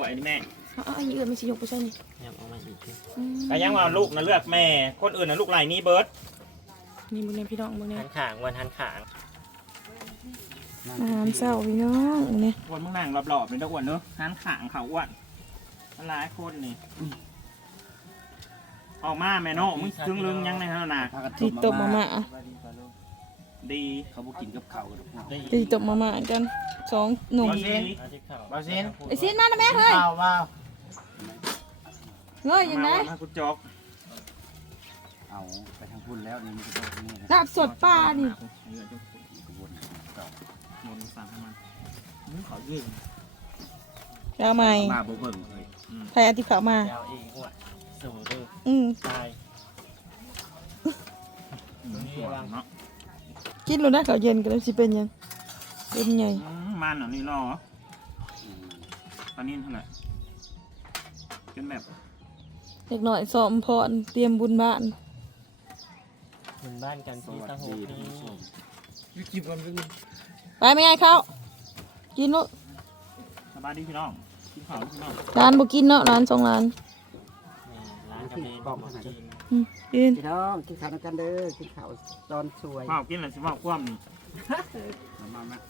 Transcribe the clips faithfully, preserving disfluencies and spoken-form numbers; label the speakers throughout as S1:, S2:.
S1: อันนี้แม่
S2: อ๋ออันนี้เอือไม่ใช่ยกไปใช่ไหม
S3: ยังเอามาอีก
S1: ก็ยังว่าลูกนะเลือกแม่คนอื่นนะลูกไหลนี้เบิร์ด
S2: นี่มึงเนี่ยพี่น้องมึงเนี่ย
S3: หันขางวันหันขาง
S2: อาหารเศร้าพี่น้องเนี่ย
S1: วันมึงนั่งรอบๆเป็นตะอ้วนเนอะหันขางเขาอ้วนมันร้ายคนนี่ออกมาแม่โน่มึงซึ้งลึงยังในขนาด
S2: ตีตบมาม่า
S1: ดี
S4: เขาบอกกินกับเขา
S2: ตีตบมาม่ากันสองหนุ่ม
S4: บาเซนบาเซน
S2: ไอซีนมานะแม่เฮ้ย
S4: ว้าวว้าว
S2: เงยยังไง
S1: มาคุณจอก
S4: เอาไปทางพุ่นแล้วนี่มันจะต้องนี่นะ
S2: ลาบสดปลานี่
S4: วนต่อ
S1: มนสั่งให้มันมึงขอยืม
S2: แล้วไหม
S4: มาบ่เบิ่งเลย
S2: ใครเอาติเขามา
S3: ยาวเองอ้วนสูงด้วย
S2: อืม
S3: ตาย
S1: นี่วางเนาะ
S2: กินรู้นะเขาเย็นกันแล้วสิเป็นยังเป็นไง
S1: มันเหรอนี่รอตอนนี้เท่าไหร่เป็นแบบ
S2: เด็กหน่อยซ้อมพรเตรียมบุญบ้าน
S3: เหมือนบ้านกันที่ตะโหกนี่
S4: ยูจิบกันเป็น
S2: ไปไม่ไงเขากินลูก
S1: สบายดีพี่น้องกินข้าวพี่น้อง
S2: ร้านบ่กินเนาะร้านสองร้าน
S3: ร้านกาแฟบอกมากิน
S2: อืมกิน
S4: พี่น้องกินข้าวกันเด้อกินข้าวตอนสวย
S1: ข้าวกินอะไรสิว่าคว่ำนี่
S4: มามามา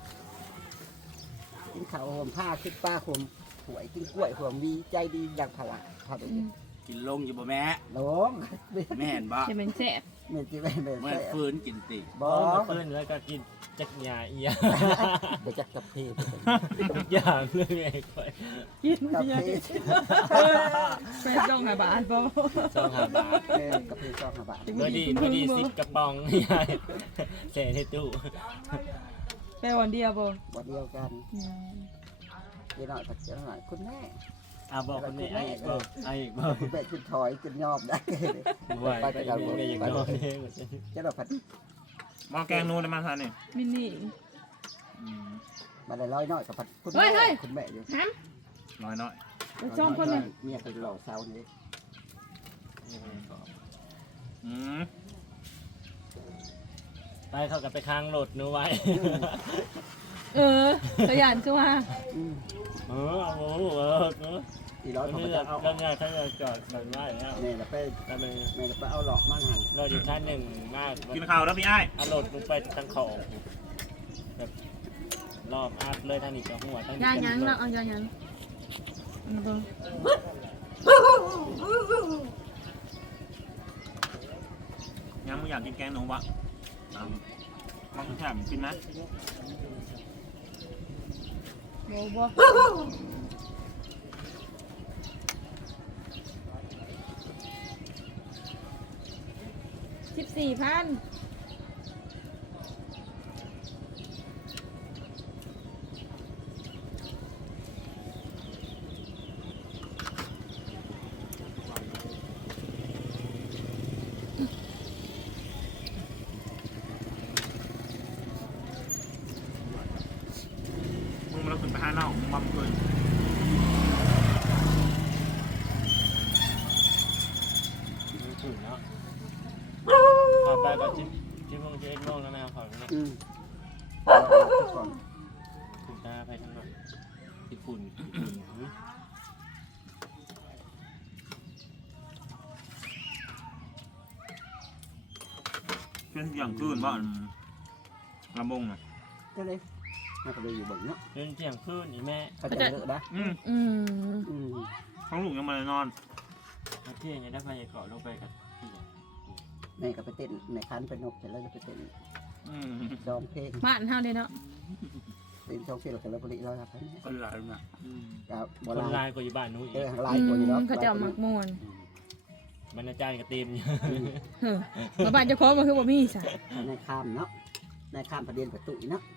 S4: กินข้าวห่มผ้าขึ้นป้าห่มหวยกินกล้วยห่วงมีใจดีอย่างพละพอดีกินลงอยู่บ่แม่ลงแม่เห็นบ่
S2: จะเป็นแซ่บ
S4: แม่กินแม่แม่
S5: เมื่อฟื้นกินติ
S4: บ่
S3: เมื่อคืนแล้วก็กินจักรยาเอีย
S4: เดี๋ยวจะกระเพาะ
S3: ทุกอย่างเลยไงค่อย
S2: กิน
S4: กระเพาะ
S2: เป็นจ้องหาบาทบ่
S3: สองห้าบาท
S4: เออกระเพาะสองห้าบาท
S3: เมื่อดีเมื่อดีสิบกระป๋องยายแช่ในตู้
S2: แปวันเดียวบ่
S4: บ่เดียวกันเดี๋ยวหน่อยสักเดี๋ยวหน่อยคุณแม่
S3: อ่ะบอกคนนี้ไอ้อีกบอกไอ้อีกบอก
S4: คุณแม่ขึ้นถอยขึ้นยอบได้
S3: ไหวไปอีกนิดนึงอย่างนอนเอง
S4: จะเราผัด
S1: หม้อแกงนูนได้มาทานนี่
S2: มินี่
S4: มาได้ร้อยน้อยกับผัดคุณ
S2: เฮ้
S4: แม่
S2: ยเฮ้ย
S4: คุณแม่อยู่
S2: ห้าม
S1: น้อยน้อย
S2: ไปจ้องคนหนึ่ง
S4: เมียเป็นหล่อเซานี้
S1: อืม
S3: ไปเขากับไปค้างโหลดนู้ไว้
S2: เออขยันชัว
S3: เออโอ้โหเออเออ
S4: อีร้อยเขา
S3: นี่
S4: จะ
S3: เอา
S4: เอา
S3: เรื่องงานเขาจะจอดแบบว่าแล้ว
S4: แม่ละไป
S3: ก็เลย
S4: แม่ละไปเอาหลอกมาหัน
S3: เราอยู่ท่านหนึ่งมาก
S1: กินข้าวแล้วพี่ไอ้
S3: เอาโหลดลงไปทั้งของแบบรอบอัพเลยท่านอีกกับหัวทั้ง
S2: ยายังเนาะเอายายังเอาบ่
S1: ยังมึงอยากกินแกงหนูวะมันแฉมกินนะ
S2: บ่บ่สิบสี่พัน
S1: มึงมาขึ้นไปห้าน่องมึงมาเกิน
S3: ถึงเนาะขอไปก่อนชิ้นชิ้นโมงชิ้นเอ็ดโมงแล้วนะขอเนี่ย
S4: อืม
S3: ถึงตาไปทั้งหมดญี่ปุ่น
S1: เป็นอย่างคืนว่าลำบงอ่ะ
S4: ก็เลยน่าจะไปอยู่บ่งเนาะ
S3: เดินเที่ยงคืนนี่แม่
S4: เขาจะเลอะนะ
S1: อืม
S2: อืม
S4: อืม
S1: ท้องลูกยังมาเลยนอน
S3: เที่ยงยังได้ไปเกาะลงไปกับพี่
S4: แม่ก็ไปเต้นในคันเป็นนกเสร็จแล้วก็ไปเต้น
S1: อืม
S4: ดองเพลง
S2: บ้านเฮาเด้เนาะ
S4: เต้นช่องเพลงเราแต่ละบริเราครับ
S5: คนหลายนะ
S4: กับโบ
S3: คน
S4: รา
S3: ลาย
S4: ณ
S3: ก็อยู่บ้านนู้นอี
S4: เอก อลายตัวนี้เนาะ
S2: เขาจะเอามักม่วน
S3: บรรณาจารย์ก็เต็มอยู่
S2: เออมาบ้านเจ้าของมาคือบ่มีซะ
S4: ในข้ามเนาะในข้ามประเด็นประตูเนาะ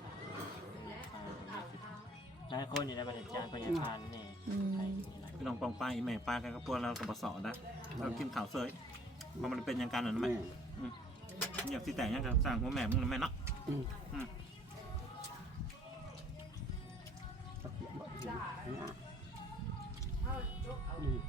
S3: หลายคนอยู่ในบรรณาจารย์ก็ยังทานนี่
S2: อืม
S1: พี่น้องปองไปแม่ปลากันกับพวกเรากับบะสอนะเรากินข้าวเสยเพราะมันเป็นอย่างการหนึ่งไหม
S4: แม่
S1: อยากสิแต่งยังจะสั่งหัวแม่มึงนะแม่เนาะ
S4: อืม
S1: อืม
S4: เขาเขียนบอกอย่างนี้นะอืม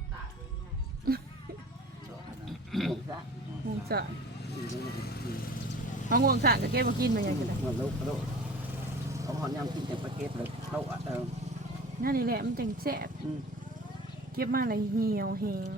S4: ห่วงซะ
S2: ห่วงสะ
S4: อืมอืม
S2: เอาห่วงสะก็เก็บมากินมาอย่างกัน
S4: หัวลูกลูกเขาหอนยำกินแต่ประเก็บเลยเขาเออ
S2: นั่นนี่แหละมันจังแซ่บ
S4: อืม
S2: เก็บมาแล้วเหี่ยวแห้ง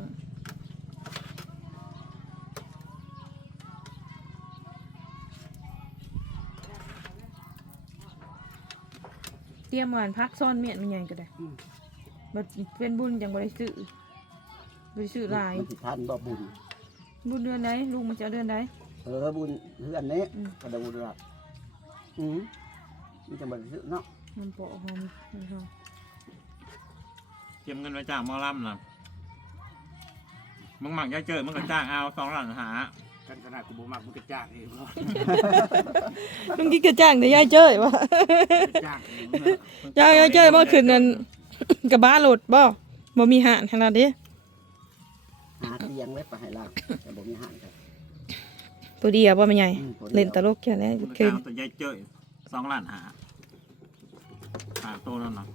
S2: เตรียมหวานพักซ่อนเมียนมันใหญ่ก็ได้บัดเป็นบุญจังบ่ได้ซื้อบ่ได้ซื้อหลาย
S4: มันสิทันบ่บุญ
S2: บุญเดือนใดลูกมันจะเอาเดือนใด
S4: เออบุญเฮือนนี้
S2: อืม
S4: กระดูกละอืมมันจะบ่ได้ซื้อเนาะ
S2: มันเปาะหอมมันหอม
S1: เก็บเงินไว้จ้างหมอลำน่ะมึงหมักยายเจอมึงก็จ้างเอาสองหลังหา
S5: กันขนาดกูบ่มักมึงก็จ้างเองบ่
S2: ลุงกิ๊กก็จ้างแต่ยายเจ้ยวะ
S5: จ้างเองเนอะ
S2: ยายยายเจ้ยบ่ขึ้นนั่น กระบะรถบ่บ่มีหานขนาดนี้
S4: หาเตียงไว้ไปให้เราแต่บ่มีอาหารครับ
S2: ตัวเดียวบ่แม่ใหญ่
S4: อืมตัวดียว
S2: เล่นตลกแค่นั้น
S1: มึง
S2: คื
S1: จ้า
S2: อง
S1: แต่ยายเจอสองหลังหาหาโตแล้วเนาะ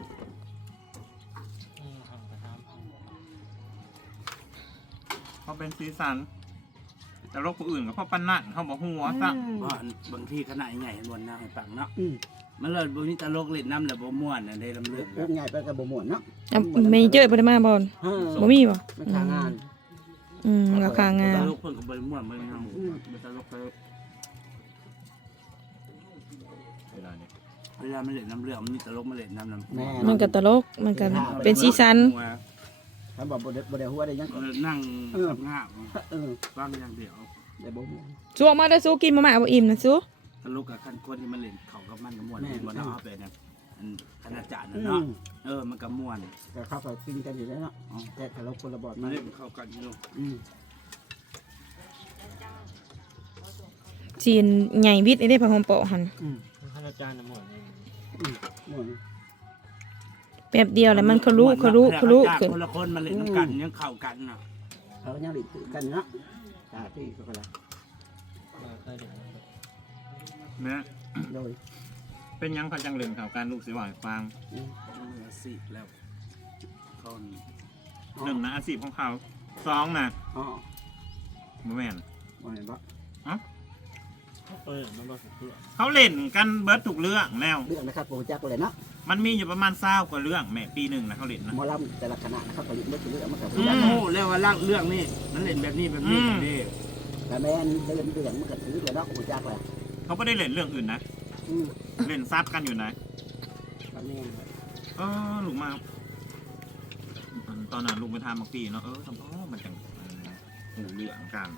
S3: อืมเอาไปทำ
S1: เพราะเป็นสีสันแต่โรคผู้อื่นก็เพราะปั้นนั่นเขาบอกหัวซะ
S5: บ่อันบางทีขนาดใหญ่บนหน้าให้ฟังเนาะ
S4: อืม
S5: มันเลยบ่มีตลกเล่นน้ำแล้วบ่ม่วนอันใดลำเลือก
S4: เรื่องใหญ่ไปกับบ่ม่วนเนาะ
S2: อ่ะแม่เจ้ยบ่ได้มาบ่
S4: เออ
S2: บ่มีบ่
S4: มันทางงาน
S2: อืมราคางา
S5: ต
S2: น
S5: ลกเพิ่นก็บ่ได้ม่วนบ่ได้เนาะบ่ตลกไป
S1: เวลานี้
S5: เวลามันเล่นน้ำเลือกมันมีตลกมาเล่นน้ำน้ำ
S4: แม่
S2: มันก็ตลกมันก็เป็นสีสัน
S4: ถ้าบอกบ่ได้บ่ได้หัวได้หยังก็
S5: นั่ง
S4: เออ
S5: งาบ
S4: เออ
S5: ฟังอย่างเดียว
S4: ได้บ่ม่วน
S2: สวกมาได้อสู้กินมาม่าบ่อิ่มนะสู้
S5: ตลกกับคันคนที่มันเล่นเขากับมันก็ม่วน
S4: แม่
S5: ม่วนเนาะเอาไปนะอันคณาจารย์
S4: อื
S5: น่ะเนาะ
S4: ม
S5: เออมันก็ม่วน
S4: แต่เขาก็กินกันอยู่แล้วเนาะ
S5: อ๋อ
S4: แต่ถ้าเราคนละบอด
S5: มั
S4: มาน
S5: เล่นเข้ากันอยู่
S4: อืม
S2: จีนใหญ่วิทย์ได้ผักหอมเปาะหั่น
S4: อืม
S3: ท่านอาจารย์น่ะหมดเลย
S4: อืมม่วน
S2: แป๊บเดียวแล้วมันคลุคลุคลุ
S5: ค
S2: ขึ้น
S5: นละคนมาเล่นน้ำกันยังเข้ากันน่ะ
S4: เขายังลิ้นตื้อกันเนาะตาที่ก็ละ
S3: เราเคยเด็ก
S1: เนี่ย
S4: โดย
S1: เป็นหยังเขาจังเล่นข่าวการลูกสิว่าให้ฟัง
S4: อืม
S5: มือสิแล้วเขา
S1: หนึ่งนะอาชีพของเขาสองนะ
S4: อ๋อ
S1: บ่แม่น
S4: บ่เห็นบ่
S3: เออมันบ่ถูกเพื่อ
S1: เขาเล่นกันเบิดทุกเรื่องแล้ว
S4: เรื่องนะครับผมจักเลยเนาะ
S1: มันมีอยู่ประมาณเศร้ากว่าเรื่องแม่ปีหนึ่งนะเขาเล่นนะ
S4: หมอลำแต่ละคณะนะครับผลิตเมื่อกี้เรื่องมันกับ
S1: อืม
S5: โอ้เรียกว่าล่างเรื่องนี้มันเล่นแบบนี้แบบนี้แบบนี้
S4: แต่แม่นเดินเรื่องมันก็ถือเลยเนาะผมจักเลย
S1: เขาไม่ได้เล่นเรื่องอื่นนะ
S4: อืม
S1: เล่นซับกันอยู่นะ
S4: ก็แม่น
S1: เออลูกมาอันตอนนั้นลูกไปทำมาปีเนาะเออทำพ่อมันจังหูเหลืองกัน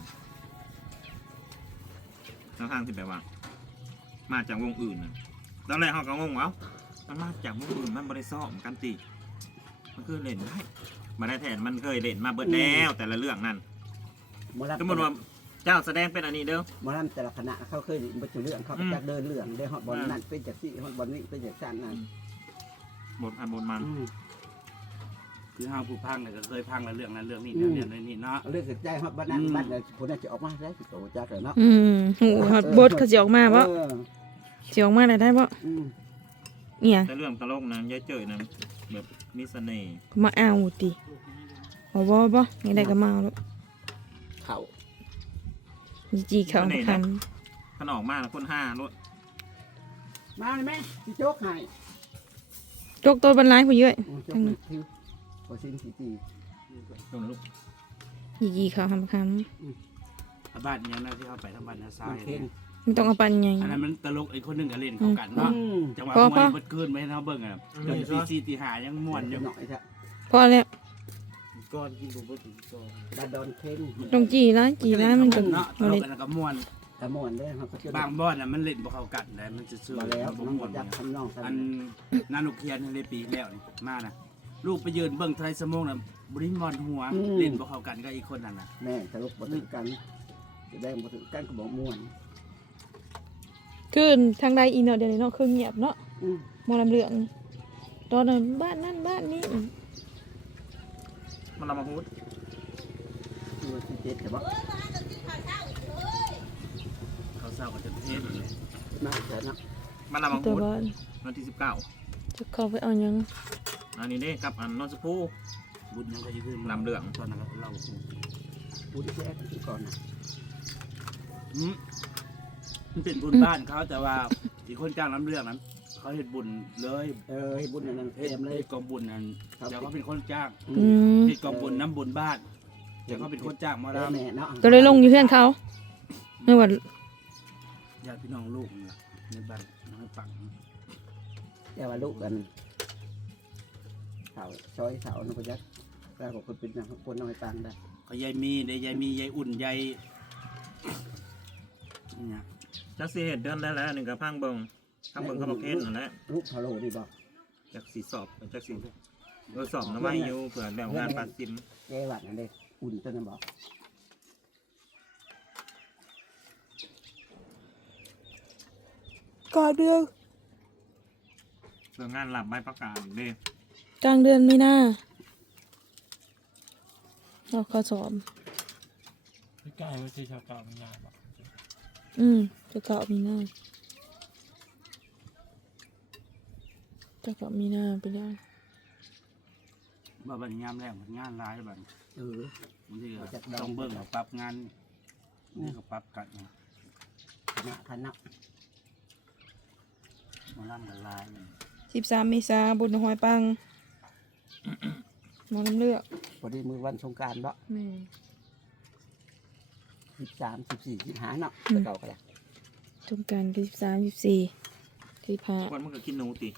S1: ทางทางที่แบบว่า มาจากวงอื่นนะตอนแรกเขาก็งงว่าเอ้ามันมาจากวงอื่นมันบริซ้อมกันตีมันคือเล่นได้มาได้แทนมันเคยเล่นมาเบิดแล้วแต่ละเรื่องนั่น
S4: หมอลำ
S1: สมมติว่าเจ้าแสดงเป็นอันนี้เด้อ
S4: หมอลำแต่ละคณะเขาเคยเมื่อกี้เรื่องเขาจักเดินเรื่องได้ฮอดบอลนั่นเป็นจากซี่ฮอดบอลนี้เป็นจากสั้นนั่น
S1: บทพันบทมัน
S4: อืม
S5: คือห้าผู้พังเนี่ยก็เคยพังแล้วเรื่องนั้นเรื่องนี้เรื่องนี้เรื่องนี้เนาะ
S4: เรื่องสุดใจฮอดบ้านนั้นบ้านนั้นคนนั้นจะออกมาได้สิโตจักเลยเนาะ
S2: อืมหูฮอตบดเขาสิออกมาบ่
S4: เออ
S2: สิออกมาได้ได้บ่
S4: อืม
S2: เอียง
S1: แต่เรื่องตลกนะยายเจยนะแบบมีเสน่ห์
S2: มาเอาติบ่บ่บ่นี่ได้ก็มาเอาแล้ว
S4: เขา
S2: จีจีเขาคำ
S1: ขนออกมากแล้วคนห้ารถ
S4: มาเลยไหมพี่โจกให้
S2: จกตัวบรรลัยผู้เยอะ
S4: โอ้โจกให้คิวพอสิ้นสีตี
S1: โดนลูก
S2: จีจีเขาคำค
S5: บ้านเนี้ยนะที่เขาไปทำบ้านนาซา
S4: มาย เข่ง
S2: ำไม่ต้องเอาปันใหญ่
S5: อันนั้นมันตลกไอ้คนหนึงก็เล่นเขากันเนาะ
S4: อืม
S5: จังหวะ
S2: พอ
S5: ม
S2: พ
S5: ว
S2: อ
S5: ยเบิดคืนไม่ให้เขาเบิ่งอ่ะจนตีสี่ตีห้ายังม่วนอยู่
S4: หน่อยเถอะ
S2: พอแล้ว
S3: ก้อนกินบ่บ่ถึงก้อน
S4: บาดอนเข่ง
S2: ต้องจีร้ายจีร้ายมันก็
S5: เนาะต
S2: บ่
S5: ล
S2: ได้
S5: กกันก็ม่วน
S4: แต่ม่วนเลยครับก็จะ
S5: บางบ้านอ่ะมันเล่นบ่เข้ากันเลยมันจะซื่อ
S4: มาแล้ว
S5: บ่
S4: น้อง
S5: ม่วน
S4: จัก
S5: เนี่ย
S4: ทำน้อง
S5: อันนานุเคียนในปีแล้วนี่มานะลูกไปยืนเบิ่งไทยสมองน่ะบริมอนหัวเล่นบ่เข้ากันกับอีกคนนั่นน่ะ
S4: แม่ตลกบ่ถึงกันจะได้บ่ถึงกันก็บ่ม่วน
S2: คือทางใดอีเนาะเดี๋ยวนี้เนาะคือเงียบเนาะ
S4: อืม
S2: มองลำเรื่องตอนนั้นบ้านนั่นบ้านนี้
S1: มันเรามาพูด
S4: คือว่าสิเจ็ดแต่ว่า
S5: เขาเศร้าก็จะเทศเลย
S4: มาแต่เนาะ
S1: มันเรามา
S2: ตัว
S1: พูด
S2: บ้าน
S1: วันที่สิบเก้า
S2: จะเข้าไปเอาหยัง
S1: อันนี้เด้กับอันนอนสพู
S5: บุญยังก็จะขึ้น
S1: ลำเรื่อง
S5: ตอนนั้นเรา
S4: พูดแค่ที่ก่อนนะ
S5: อืมมันเป็นบุญบ้านเขาแต่ว่าอีกคนจ้างลำเรื่องนั้นเขาเขาเฮ็ดบุญเลย
S4: เออให้บุญอันนั้น
S5: เฮ็ด
S4: เต็มเลย
S5: เฮ็ดกองบุญนั่น
S4: ครับ
S5: เดี๋ยวเขาเป็นคนจ้าง
S2: อืม
S5: เฮ็ดกองบุญน้ำบุญบ้านเดี๋ยวเขาเป็นคนจ้างหมา
S4: แม่
S5: ดาม
S4: แม่เนาะ
S2: ก็เลยลงอยู่เพื่อนเขาไม่ว่า
S5: ญาติพี่น้องลูกเนี่ยในบ้านน้องให้ปัง
S4: แต่ว่าลูกกันเสาซอยเสานะพ่อยักษ์แล้วก็คนเป็นอย่างคนน้อยตังได้
S5: ก็ยายมีได้ยายมียายอุ่นยายเนี่ย
S1: จักสิเฮ็ดเดือนได้แล้วหนึ่งกับพังเบิ่งพังเบิ่งเขาบอกเฮ็ดนั่นแหละ
S4: ลูกพะโล้ดีบ่
S1: จักสิสอบจักสิเออสอบนะไว้อยู่เผื่อแล้วงานปาซิม
S4: แกหวัดนั่นเด้อุ่นจนนั้นบอก
S2: กลางเดือน
S1: เผื่องานหลับใบประกาศอีกเด้
S2: กลางเดือนไม่น่าเราเขาสอบ
S3: พี่กายว่าที่ชาวเก่ามีงานบอก
S2: อืมจะเกาะมีหน้าจะเกาะมีหน้าไปแล้ว
S5: บ่บัดยามแรกมันงานหลายบัด
S4: เออบ
S5: างทีก็ต้องเบิ่งว่าปรับงานนี่ก็ปรับกันนะ
S4: คณะคณะ
S5: มาล่ำกันหลายมัน
S2: สิบสามเมษาบุญหอยปังหมอน้ำเลือก
S4: พอดีมือวันสงกรารบ่
S2: แม่
S4: สิบสามสิบสี่สิบห้าเนาะแต่เก่าก็ได้
S2: ทุกการคือสิบสามสิบสี่ที่พา
S1: วันมันก็กินหนูติ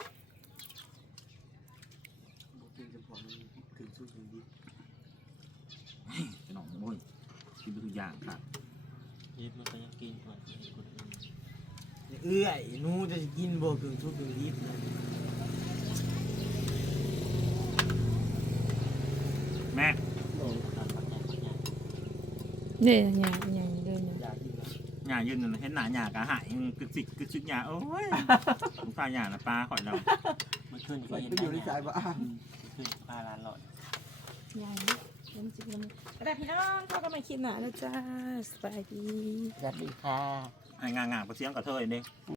S1: ขนมโอ้ยกินไปทุกอย่างค่ะ
S3: ยิบมันก็ยังกินก่อนให้คนอื่น
S6: เอื้อยหนูจะกินบ่กึ่งทุกกึ่งยิบนะ
S1: แม่
S2: เนี่ยหยาหยาเดินเนี่ย
S6: อยากกินนะ
S1: หญ้ายืนนั่นเห็นหน้าหญ้ากะหายกึกสิกกึกซึกหญ้าโอ้ยปลาหญ้าน่ะปลาข่อยเรา
S3: มันขึ้น
S4: ไป
S3: ก็เห็น
S4: อยู่ในใจบ่อ้า
S3: ขึ้นปลาล้านหลอด
S2: หยาเนี่ยเริ่มจิบเริ่มก็ได้พี่น้องเขาก็มาคิดหนาแล้วจ้าสบายดี
S4: สวัสดีค่ะ
S1: ไอ้งางๆไปเสียงกระเทยเด้